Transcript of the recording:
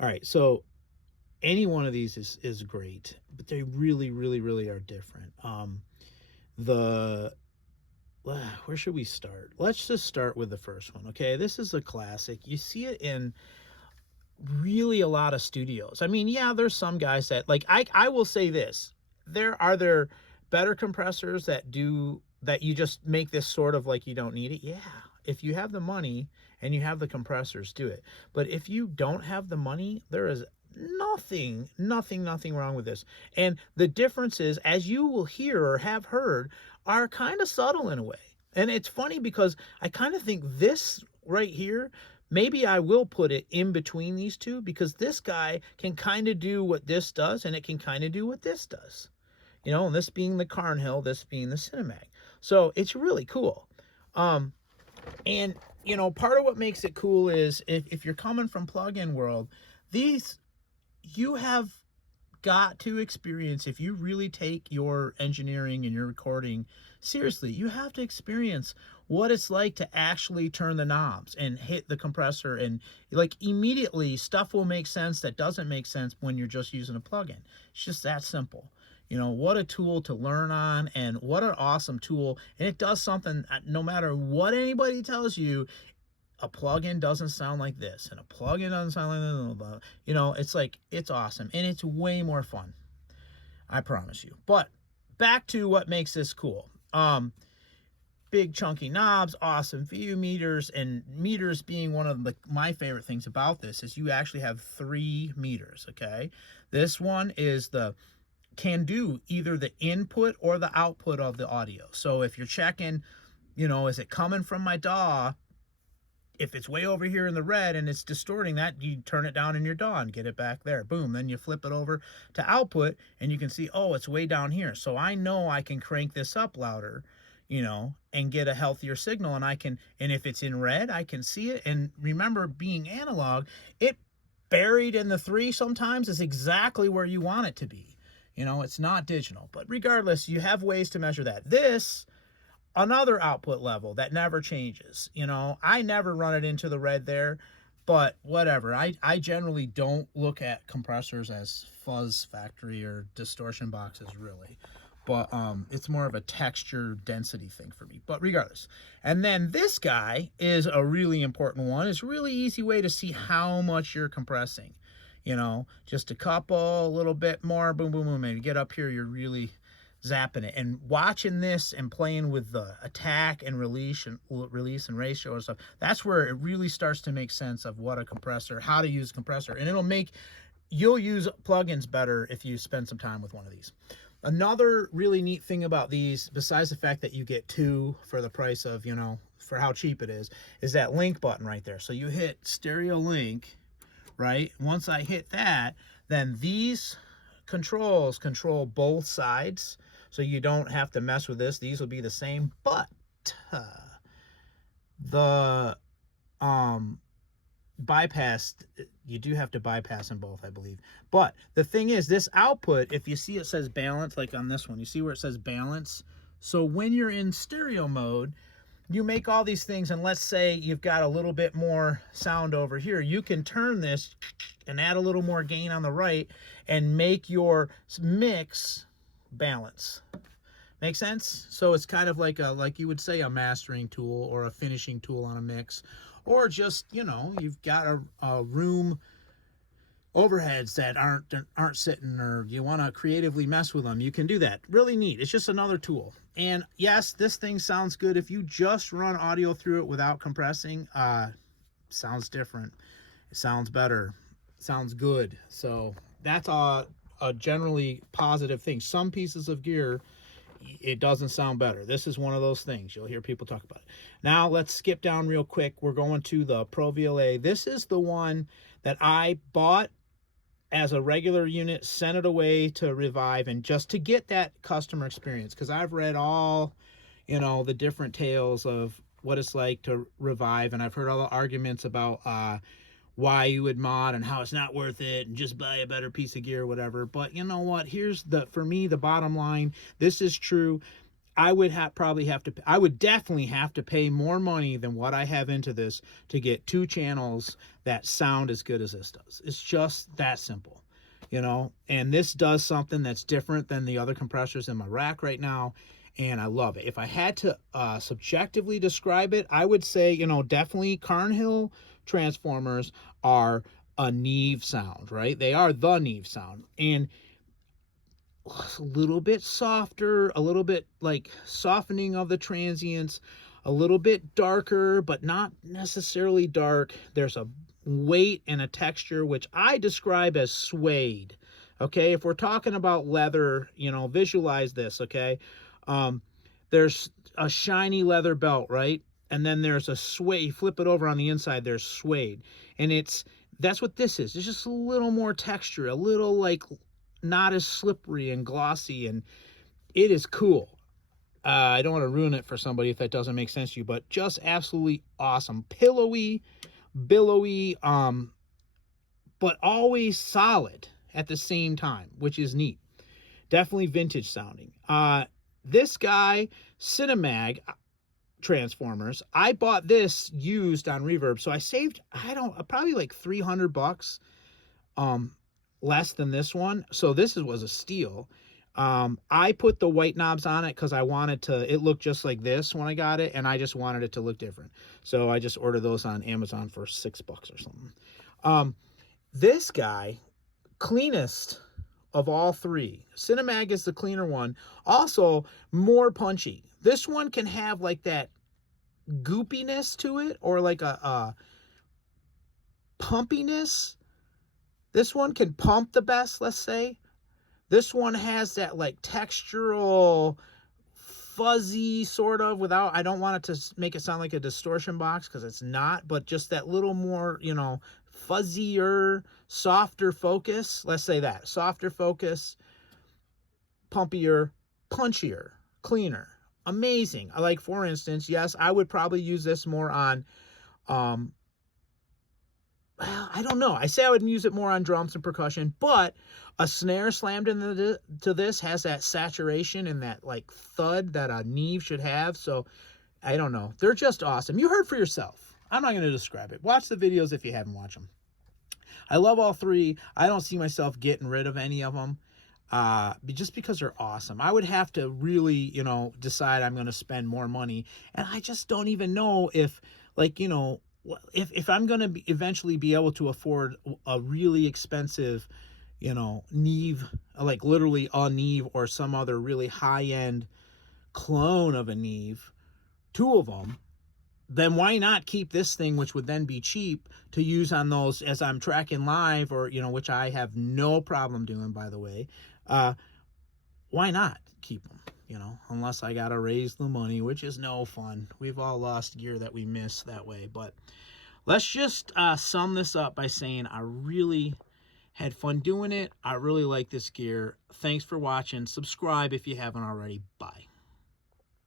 All right, so any one of these is great, but they really, really, really are different. The Where should we start? Let's just start with the first one. Okay, this is a classic. You see it in really a lot of studios. I mean, yeah, there's some guys that like I will say this. There better compressors that do that you just make this sort of like you don't need it. Yeah. If you have the money and you have the compressors, do it. But if you don't have the money, there is nothing wrong with this. And the differences, as you will hear or have heard, are kind of subtle in a way. And it's funny because I kind of think this right here, maybe I will put it in between these two, because this guy can kind of do what this does and it can kind of do what this does. You know, and this being the Carnhill, this being the Cinemag. So it's really cool. Um, and, you know, part of what makes it cool is if you're coming from plug-in world, these, you have got to experience, if you really take your engineering and your recording seriously, you have to experience what it's like to actually turn the knobs and hit the compressor, and like immediately stuff will make sense that doesn't make sense when you're just using a plugin. It's just that simple. You know, what a tool to learn on, and what an awesome tool. And it does something, no matter what anybody tells you, a plugin doesn't sound like this, and a plugin doesn't sound like this. You know, it's like, it's awesome, and it's way more fun, I promise you. But back to what makes this cool. Big chunky knobs, awesome view meters, and meters being one of my favorite things about this is you actually have 3 meters, okay? This one is can do either the input or the output of the audio. So if you're checking, you know, is it coming from my DAW? If it's way over here in the red and it's distorting that, you turn it down in your DAW and get it back there. Boom. Then you flip it over to output and you can see, oh, it's way down here. So I know I can crank this up louder, you know, and get a healthier signal. And and if it's in red, I can see it. And remember, being analog, it buried in the 3 sometimes is exactly where you want it to be. You know, it's not digital. But regardless, you have ways to measure that. This, another output level that never changes. You know, I never run it into the red there, but whatever. I generally don't look at compressors as fuzz factory or distortion boxes, really. But it's more of a texture density thing for me. But regardless. And then this guy is a really important one. It's a really easy way to see how much you're compressing. You know, just a couple, a little bit more, boom, boom, boom. Maybe get up here, you're really zapping it. And watching this and playing with the attack and release and ratio and stuff, that's where it really starts to make sense of what a compressor, how to use a compressor. And you'll use plugins better if you spend some time with one of these. Another really neat thing about these, besides the fact that you get 2 for the price of, you know, for how cheap it is that link button right there. So you hit stereo link, right? Once I hit that, then these controls control both sides, so you don't have to mess with this. These will be the same, but the bypass, you do have to bypass in both, I believe. But the thing is, this output, if you see it says balance, like on this one, you see where it says balance? So when you're in stereo mode, you make all these things, and let's say you've got a little bit more sound over here, you can turn this and add a little more gain on the right and make your mix balance. Make sense? So it's kind of like like you would say, a mastering tool or a finishing tool on a mix, or just, you know, you've got a room overheads that aren't sitting, or you want to creatively mess with them, you can do that. Really neat. It's just another tool. And yes, this thing sounds good. If you just run audio through it without compressing, sounds different. It sounds better. It sounds good. So that's a generally positive thing. Some pieces of gear, it doesn't sound better. This is one of those things. You'll hear people talk about it. Now let's skip down real quick. We're going to the Pro VLA. This is the one that I bought as a regular unit, sent it away to Revive, and just to get that customer experience, because I've read all, you know, the different tales of what it's like to Revive, and I've heard all the arguments about why you would mod and how it's not worth it and just buy a better piece of gear or whatever. But you know what, here's for me, the bottom line. This is true. I would I would definitely have to pay more money than what I have into this to get 2 channels that sound as good as this does. It's just that simple, you know. And this does something that's different than the other compressors in my rack right now, and I love it. If I had to subjectively describe it, I would say, you know, definitely Carnhill transformers are a Neve sound, right? They are the Neve sound, and a little bit softer, a little bit like softening of the transients, a little bit darker, but not necessarily dark. There's a weight and a texture, which I describe as suede. Okay, if we're talking about leather, you know, visualize this, okay? There's a shiny leather belt, right? And then there's a suede. You flip it over on the inside, there's suede. And that's what this is. It's just a little more texture, a little like not as slippery and glossy, and it is cool. I don't want to ruin it for somebody if that doesn't make sense to you, but just absolutely awesome. Pillowy, billowy, but always solid at the same time, which is neat. Definitely vintage sounding. This guy, Cinemag transformers, I bought this used on Reverb, so I saved, probably like $300 less than this one. So this was a steal. I put the white knobs on it because I wanted to, it looked just like this when I got it, and I just wanted it to look different. So I just ordered those on Amazon for $6 or something. This guy, cleanest of all 3. Cinemag is the cleaner one. Also, more punchy. This one can have like that goopiness to it, or like a pumpiness. This one can pump the best, let's say. This one has that like textural, fuzzy sort of, without, I don't want it to make it sound like a distortion box because it's not, but just that little more, you know, fuzzier, softer focus. Let's say that. Softer focus, pumpier, punchier, cleaner. Amazing. Like, for instance, yes, I would probably use this more on, well, I don't know. I say I would use it more on drums and percussion, but a snare slammed into this has that saturation and that like thud that a Neve should have. So I don't know. They're just awesome. You heard for yourself. I'm not going to describe it. Watch the videos if you haven't watched them. I love all 3. I don't see myself getting rid of any of them. Just because they're awesome. I would have to really, you know, decide I'm going to spend more money. And I just don't even know if, like, you know, if I'm going to eventually be able to afford a really expensive, you know, Neve, like literally a Neve or some other really high-end clone of a Neve, 2 of them, then why not keep this thing, which would then be cheap, to use on those as I'm tracking live, or, you know, which I have no problem doing, by the way. Why not keep them, you know, unless I got to raise the money, which is no fun. We've all lost gear that we miss that way. But let's just sum this up by saying I really had fun doing it. I really like this gear. Thanks for watching. Subscribe if you haven't already. Bye.